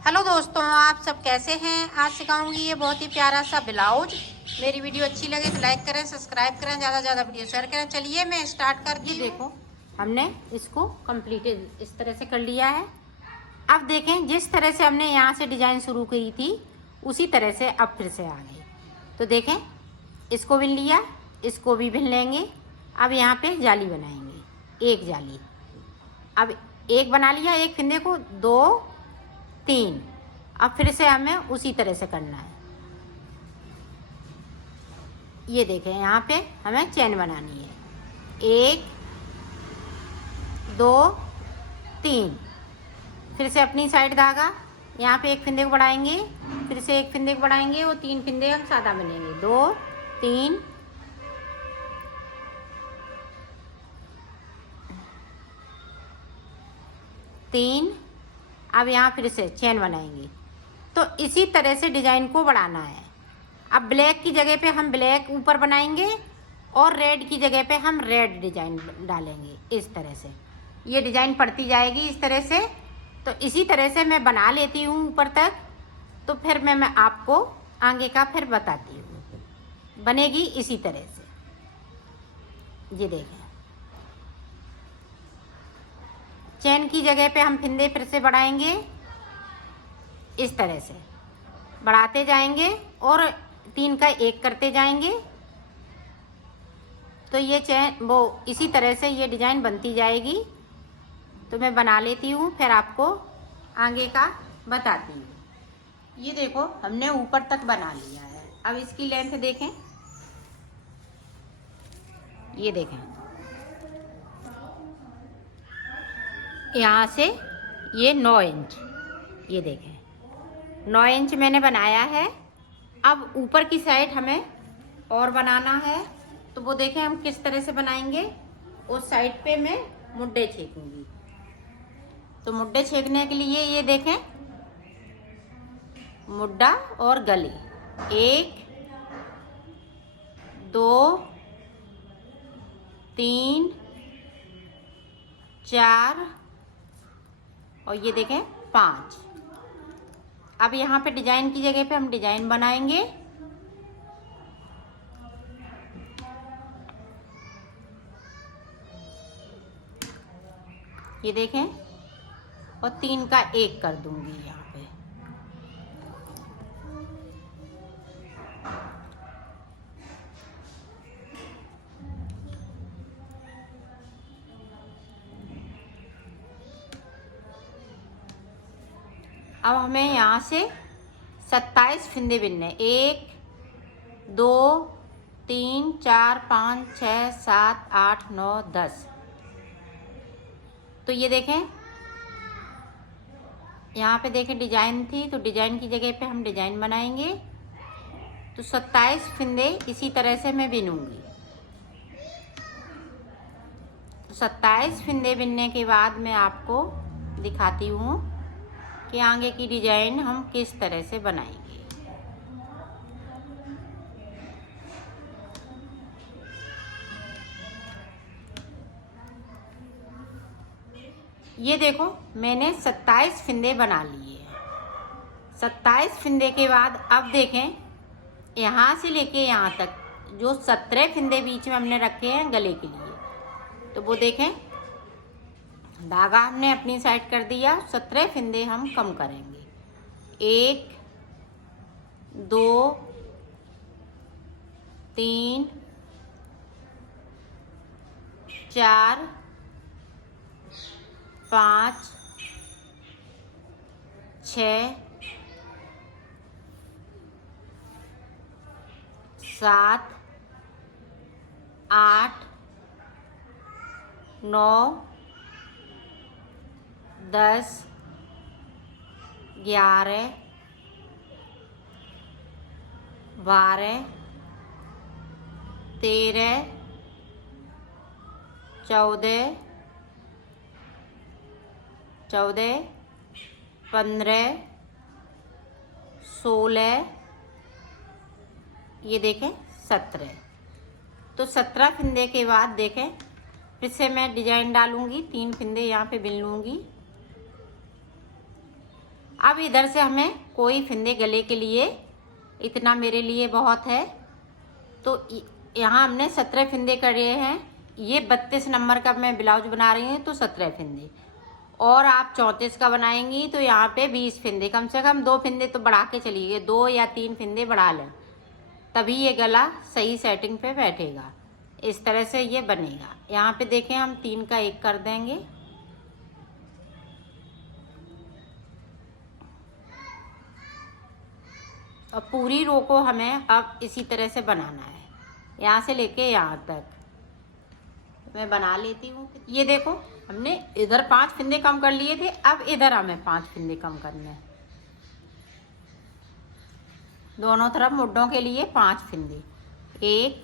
Hello दोस्तों, आप सब कैसे हैं। आज सिखाऊंगी ये बहुत ही प्यारा सा ब्लाउज। मेरी वीडियो अच्छी लगे तो लाइक करें, सब्सक्राइब करें, ज़्यादा से ज़्यादा वीडियो शेयर करें। चलिए मैं स्टार्ट करती हूँ। देखो, हमने इसको कंप्लीट इस तरह से कर लिया है। अब देखें, जिस तरह से हमने यहाँ से डिजाइन शुरू की थी उसी तरह से अब फिर से आ गई। तो देखें, इसको बिन लिया, इसको भी बिन लेंगे। अब यहाँ पे जाली बनाएंगे, एक जाली। अब एक बना लिया, एक फिंदे को, 2 3। अब फिर से हमें उसी तरह से करना है। ये देखें, यहाँ पे हमें चेन बनानी है, 1 2 3। फिर से अपनी साइड धागा, यहाँ पे एक फिंदे को बढ़ाएंगे, फिर से एक फिंदे को बढ़ाएंगे और 3 फिंदे हम सादा बनेंगे, 2 3 3। अब यहाँ फिर से चेन बनाएंगे। तो इसी तरह से डिजाइन को बढ़ाना है। अब ब्लैक की जगह पे हम ब्लैक ऊपर बनाएंगे और रेड की जगह पे हम रेड डिजाइन डालेंगे। इस तरह से ये डिजाइन पड़ती जाएगी इस तरह से। तो इसी तरह से मैं बना लेती हूँ ऊपर तक, तो फिर मैं आपको आगे का फिर बताती हूँ। बनेगी इसी तरह से। ये देखें, चेन की जगह पे हम फिंदे फिर से बढ़ाएंगे, इस तरह से बढ़ाते जाएंगे और 3 का 1 करते जाएंगे। तो ये चेन वो इसी तरह से ये डिजाइन बनती जाएगी। तो मैं बना लेती हूँ, फिर आपको आगे का बताती हूँ। ये देखो, हमने ऊपर तक बना लिया है। अब इसकी लेंथ देखें, ये देखें, यहाँ से ये 9 इंच, ये देखें 9 इंच मैंने बनाया है। अब ऊपर की साइड हमें और बनाना है, तो वो देखें हम किस तरह से बनाएंगे। उस साइड पे मैं मुड्डे छेकूंगी। तो मुड्डे छेकने के लिए ये देखें, मुड्डा और गले, 1 2 3 4 और ये देखें 5। अब यहाँ पे डिजाइन की जगह पे हम डिजाइन बनाएंगे। ये देखें, और 3 का 1 कर दूंगी यहाँ पे। अब हमें यहाँ से 27 फिंदे बिनने, 1 2 3 4 5 6 7 8 9 10। तो ये देखें, यहाँ पे देखें डिजाइन थी, तो डिजाइन की जगह पे हम डिजाइन बनाएंगे। तो 27 फिंदे इसी तरह से मैं बिनूंगी। तो 27 फिंदे बिनने के बाद मैं आपको दिखाती हूँ कि आगे की डिजाइन हम किस तरह से बनाएंगे। ये देखो, मैंने 27 फिंदे बना लिए हैं। 27 फिंदे के बाद अब देखें, यहाँ से लेके यहाँ तक जो 17 फिंदे बीच में हमने रखे हैं गले के लिए, तो वो देखें धागा हमने अपनी साइड कर दिया। 17 फिंदे हम कम करेंगे, 1 2 3 4 5 6 7 8 9 10 11 12 13 14 15 16, ये देखें 17। तो 17 फिंदे के बाद देखें फिर से मैं डिजाइन डालूंगी, 3 फिंदे यहाँ पे बिन लूंगी। अब इधर से हमें कोई फंदे गले के लिए, इतना मेरे लिए बहुत है, तो यहाँ हमने 17 फंदे करे हैं। ये 32 नंबर का मैं ब्लाउज बना रही हूँ तो 17 फंदे, और आप 34 का बनाएंगी तो यहाँ पे 20 फंदे, कम से कम 2 फंदे तो बढ़ा के चलिए, 2 या 3 फंदे बढ़ा लें, तभी ये गला सही सेटिंग पे बैठेगा। इस तरह से ये बनेगा। यहाँ पे देखें हम 3 का 1 कर देंगे, और पूरी रो को हमें अब इसी तरह से बनाना है, यहाँ से लेके यहाँ तक। मैं बना लेती हूँ। ये देखो हमने इधर 5 फंदे कम कर लिए थे, अब इधर हमें 5 फंदे कम करने हैं। दोनों तरफ मुड्ढों के लिए 5 फंदे, 1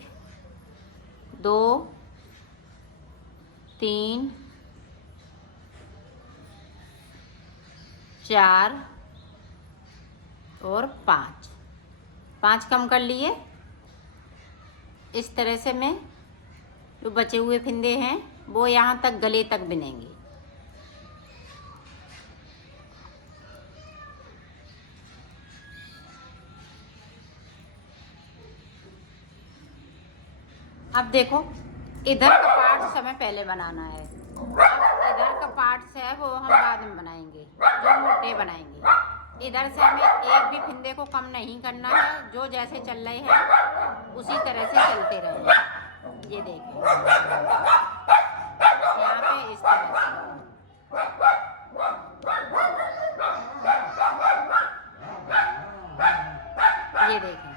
2 3 4 और 5 कम कर लिए। इस तरह से मैं जो बचे हुए फंदे हैं वो यहाँ तक गले तक बिनेंगे। अब देखो इधर का पार्ट्स हमें पहले बनाना है, अब इधर का पार्ट्स है वो हम बाद में बनाएंगे, जो मोटे बनाएंगे। इधर से हमें एक भी फंदे को कम नहीं करना है, जो जैसे चल रहे हैं उसी तरह से चलते रहें। ये देखिए यहाँ पे इस तरह से, ये देखें।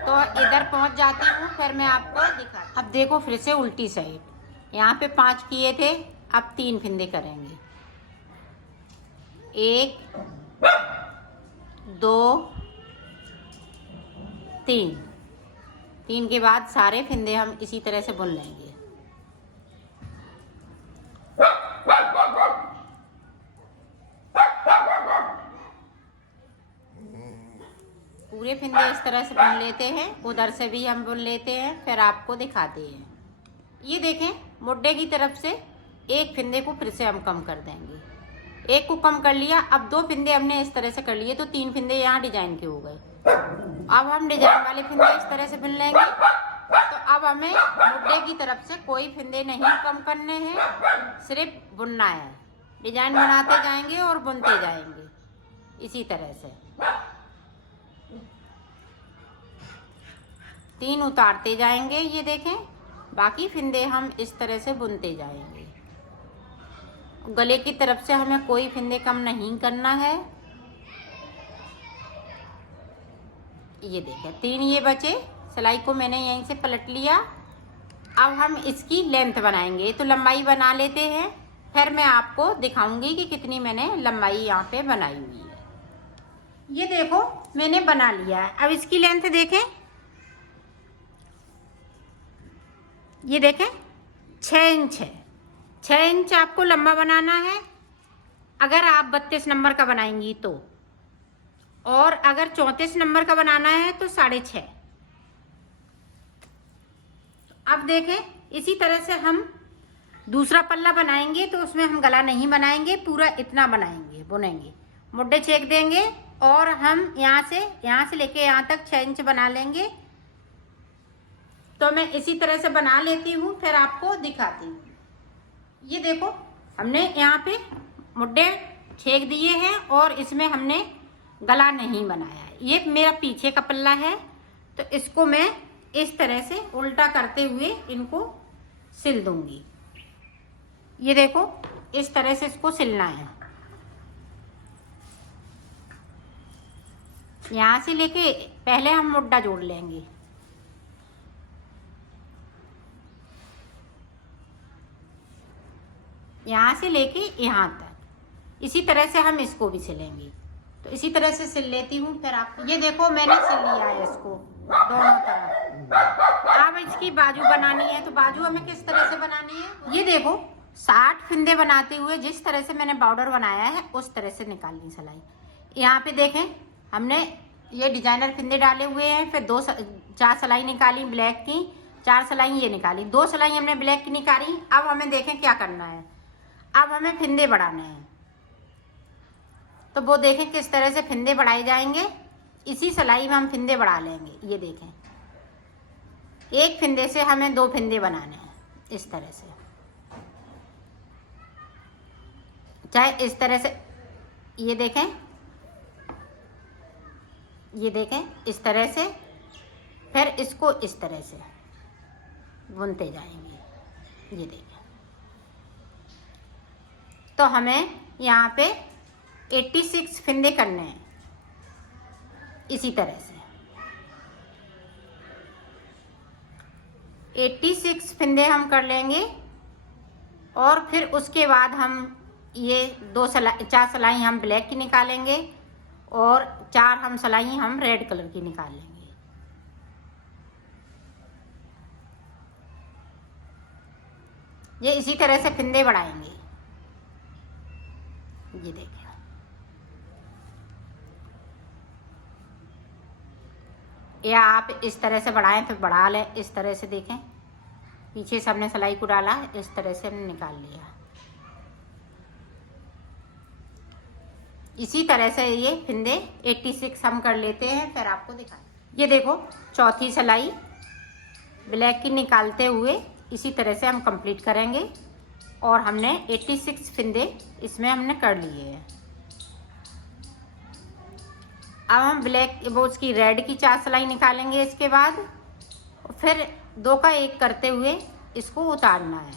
तो इधर पहुंच जाती हूँ, फिर मैं आपको दिखा। अब देखो फिर से उल्टी साइड, यहाँ पे 5 किए थे, अब 3 फंदे करेंगे, 1 2 3 के बाद सारे फंदे हम इसी तरह से बुन लेंगे। पूरे फंदे इस तरह से बुन लेते हैं, उधर से भी हम बुन लेते हैं, फिर आपको दिखाते हैं। ये देखें मुड्ढे की तरफ से एक फंदे को फिर से हम कम कर देंगे, एक को कम कर लिया। अब 2 फंदे हमने इस तरह से कर लिए तो 3 फंदे यहाँ डिजाइन के हो गए। अब हम डिजाइन वाले फंदे इस तरह से बुन लेंगे। तो अब हमें मुड्ढे की तरफ से कोई फंदे नहीं कम करने हैं, सिर्फ बुनना है। डिजाइन बनाते जाएंगे और बुनते जाएंगे इसी तरह से। 3 उतारते जाएंगे, ये देखें, बाकी फंदे हम इस तरह से बुनते जाएंगे। गले की तरफ से हमें कोई फंदे कम नहीं करना है। ये देखें 3 ये बचे, सिलाई को मैंने यहीं से पलट लिया। अब हम इसकी लेंथ बनाएंगे, तो लंबाई बना लेते हैं, फिर मैं आपको दिखाऊंगी कि कितनी मैंने लंबाई यहाँ पे बनाई हुई है। ये देखो मैंने बना लिया है। अब इसकी लेंथ देखें, ये देखें 6 इंच है। 6 इंच आपको लंबा बनाना है अगर आप 32 नंबर का बनाएंगी तो, और अगर 34 नंबर का बनाना है तो 6.5। अब देखें इसी तरह से हम दूसरा पल्ला बनाएंगे, तो उसमें हम गला नहीं बनाएंगे, पूरा इतना बनाएंगे, बुनेंगे, मुड्ढे छेक देंगे, और हम यहाँ से लेके यहाँ तक 6 इंच बना लेंगे। तो मैं इसी तरह से बना लेती हूँ, फिर आपको दिखाती हूँ। ये देखो हमने यहाँ पे मुड्ढे छेक दिए हैं और इसमें हमने गला नहीं बनाया है। ये मेरा पीछे का पल्ला है, तो इसको मैं इस तरह से उल्टा करते हुए इनको सिल दूंगी। ये देखो इस तरह से इसको सिलना है, यहाँ से लेके पहले हम मुड्ढा जोड़ लेंगे। यहाँ से लेके यहाँ तक इसी तरह से हम इसको भी सिलेंगे। तो इसी तरह से सिल लेती हूँ, फिर आपको। ये देखो मैंने सिल लिया है इसको दोनों तरफ। अब इसकी बाजू बनानी है, तो बाजू हमें किस तरह से बनानी है, ये देखो 60 फंदे बनाते हुए जिस तरह से मैंने बॉर्डर बनाया है उस तरह से निकालनी सिलाई। यहाँ पे देखें हमने ये डिजाइनर फंदे डाले हुए हैं, फिर 4 सिलाई निकाली ब्लैक की, 4 सिलाई ये निकाली, 2 सिलाई हमने ब्लैक की निकाली। अब हमें देखें क्या करना है, अब हमें फंदे बढ़ाने हैं। तो वो देखें किस तरह से फिंदे बढ़ाए जाएंगे। इसी सिलाई में हम फिंदे बढ़ा लेंगे। ये देखें, एक फिंदे से हमें 2 फिंदे बनाने हैं इस तरह से, चाहे इस तरह से। ये देखें, ये देखें इस तरह से, फिर इसको इस तरह से बुनते जाएंगे। ये देखें, तो हमें यहाँ पे 86 फिंदे करने हैं इसी तरह से। 86 फिंदे हम कर लेंगे और फिर उसके बाद हम ये 4 सिलाई हम ब्लैक की निकालेंगे और 4 हम सिलाई हम रेड कलर की निकाल लेंगे। ये इसी तरह से फिंदे बढ़ाएंगे। ये देखिए, या आप इस तरह से बढ़ाएं तो बढ़ा लें। इस तरह से देखें, पीछे से हमने सिलाई को डाला, इस तरह से हमने निकाल लिया। इसी तरह से ये फिंदे 86 हम कर लेते हैं, फिर आपको दिखाएं। ये देखो, चौथी सिलाई ब्लैक की निकालते हुए इसी तरह से हम कंप्लीट करेंगे और हमने 86 फिंदे इसमें हमने कर लिए हैं। अब हम ब्लैक वो उसकी रेड की 4 सिलाई निकालेंगे इसके बाद, फिर 2 का 1 करते हुए इसको उतारना है।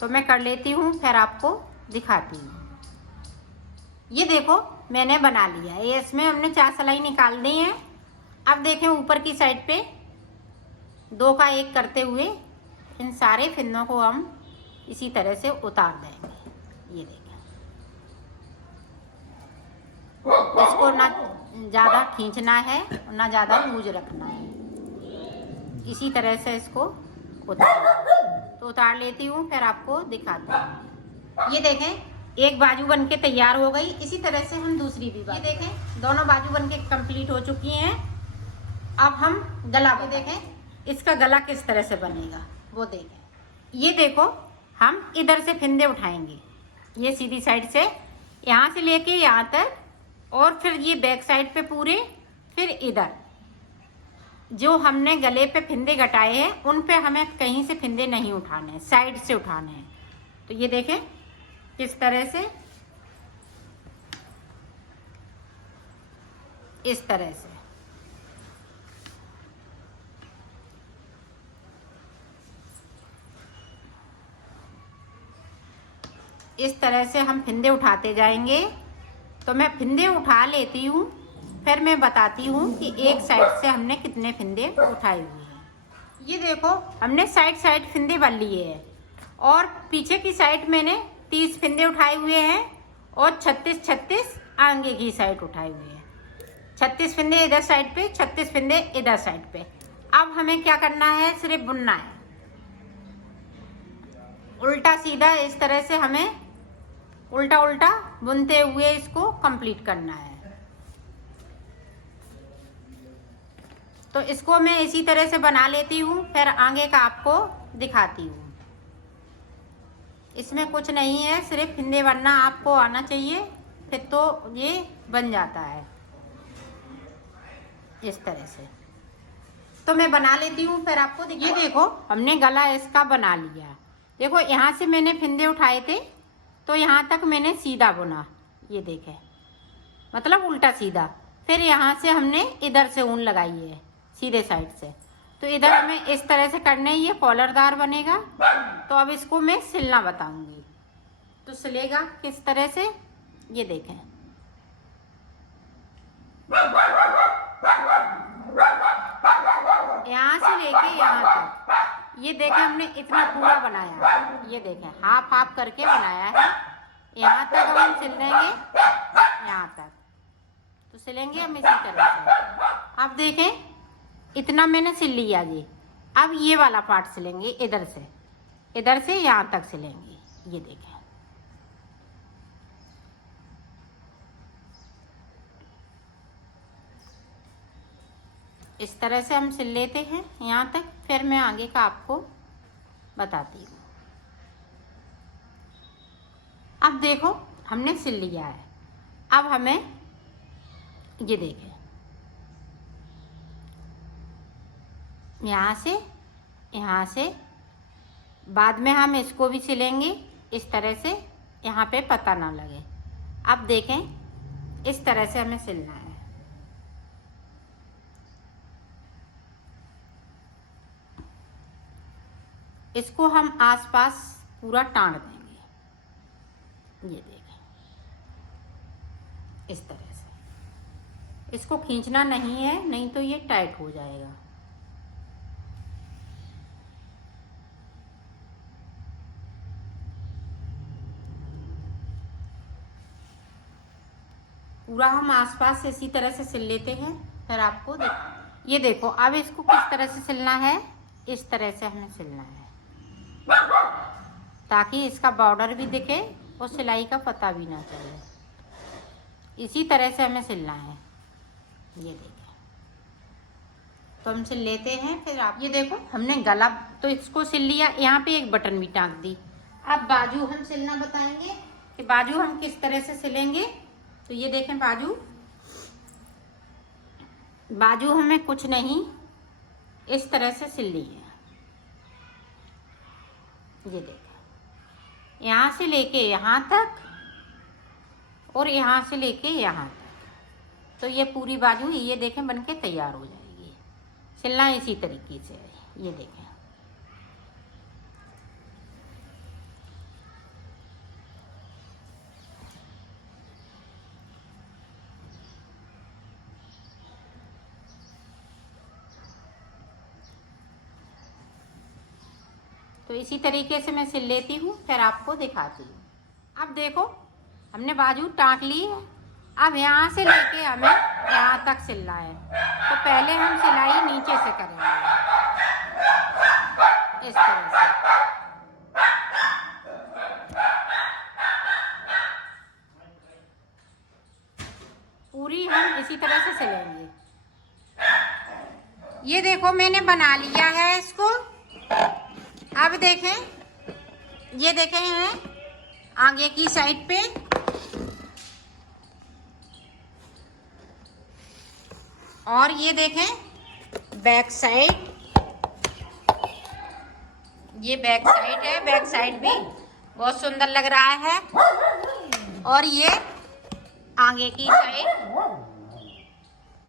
तो मैं कर लेती हूँ, फिर आपको दिखाती हूँ। ये देखो, मैंने बना लिया है। इसमें हमने 4 सिलाई निकाल दी हैं। अब देखें, ऊपर की साइड पे 2 का 1 करते हुए इन सारे फिंदों को हम इसी तरह से उतार देंगे। ये देखें, इसको ना ज़्यादा खींचना है और ना ज़्यादा लूज रखना है। इसी तरह से इसको तो उतार लेती हूँ, फिर आपको दिखाती हूँ। ये देखें, एक बाजू बन के तैयार हो गई। इसी तरह से हम दूसरी भी बाजू, ये देखें दोनों बाजू बन के कंप्लीट हो चुकी हैं। अब हम गला, ये देखें इसका गला किस तरह से बनेगा वो देखें। ये देखो, हम इधर से फिंदे उठाएंगे, ये सीधी साइड से यहाँ से लेके यहाँ तक, और फिर ये बैक साइड पे पूरे, फिर इधर जो हमने गले पे फिंदे घटाए हैं उन पे हमें कहीं से फिंदे नहीं उठाने हैं, साइड से उठाने हैं। तो ये देखें किस तरह से, इस तरह से। इस तरह से हम फिंदे उठाते जाएंगे। तो मैं फिंदे उठा लेती हूँ, फिर मैं बताती हूँ कि एक साइड से हमने कितने फिंदे उठाए हुए हैं। ये देखो, हमने साइड फिंदे बन लिए हैं और पीछे की साइड मैंने 30 फिंदे उठाए हुए हैं और 36 आगे की साइड उठाए हुए हैं। 36 फिंदे इधर साइड पे, 36 फिंदे इधर साइड पे। अब हमें क्या करना है, सिर्फ बुनना है। उल्टा सीधा इस तरह से हमें उल्टा उल्टा बुनते हुए इसको कंप्लीट करना है। तो इसको मैं इसी तरह से बना लेती हूँ, फिर आगे का आपको दिखाती हूँ। इसमें कुछ नहीं है, सिर्फ फिंदे बनना आपको आना चाहिए, फिर तो ये बन जाता है इस तरह से। तो मैं बना लेती हूँ, फिर आपको ये देखो, हमने गला इसका बना लिया। देखो, यहाँ से मैंने फिंदे उठाए थे तो यहाँ तक मैंने सीधा बुना, ये देखें, मतलब उल्टा सीधा। फिर यहाँ से हमने इधर से ऊन लगाई है सीधे साइड से। तो इधर हमें इस तरह से करना है, ये कॉलरदार बनेगा। तो अब इसको मैं सिलना बताऊंगी। तो सिलेगा किस तरह से, ये देखें। यहाँ से लेके यहाँ तक, ये देखें हमने इतना पूरा बनाया। ये देखें, हाफ करके बनाया है। यहाँ तक हम सिल देंगे, यहाँ तक तो सिलेंगे हम इसी तरह से। अब देखें, इतना मैंने सिल लिया जी। अब ये वाला पार्ट सिलेंगे, इधर से यहाँ तक सिलेंगे। ये देखें, इस तरह से हम सिल लेते हैं यहाँ तक। फिर मैं आगे का आपको बताती हूँ। अब देखो, हमने सिल लिया है। अब हमें ये देखें, यहाँ से बाद में हम इसको भी सिलेंगे इस तरह से, यहाँ पे पता ना लगे। अब देखें इस तरह से हमें सिलना है। इसको हम आसपास पूरा टांग देंगे। ये देखें इस तरह से। इसको खींचना नहीं है, नहीं तो ये टाइट हो जाएगा। पूरा हम आसपास इसी तरह से सिल लेते हैं। फिर आपको ये देखो, अब इसको किस तरह से सिलना है, इस तरह से हमें सिलना है ताकि इसका बॉर्डर भी दिखे और सिलाई का पता भी ना चले। इसी तरह से हमें सिलना है। ये देखें, तो हम सिल लेते हैं। फिर आप ये देखो, हमने गला तो इसको सिल लिया, यहाँ पे एक बटन भी टांग दी। अब बाजू हम सिलना बताएंगे कि बाजू हम किस तरह से सिलेंगे। तो ये देखें, बाजू हमें कुछ नहीं, इस तरह से सिलनी है। ये देखें, यहाँ से लेके यहाँ तक और यहाँ से लेके यहाँ तक, तो ये पूरी बाजू ये देखें बनके तैयार हो जाएगी। सिलना इसी तरीके से है। ये देखें, तो इसी तरीके से मैं सिल लेती हूँ, फिर आपको दिखाती हूँ। अब देखो, हमने बाजू टाँक ली है। अब यहाँ से लेके हमें यहाँ तक सिलना है। तो पहले हम सिलाई नीचे से करेंगे इस तरह से। पूरी हम इसी तरह से सिलेंगे। ये देखो, मैंने बना लिया है इसको। अब देखें, ये देखें है आगे की साइड पे, और ये देखें बैक साइड। ये बैक साइड है, बैक साइड भी बहुत सुंदर लग रहा है। और ये आगे की साइड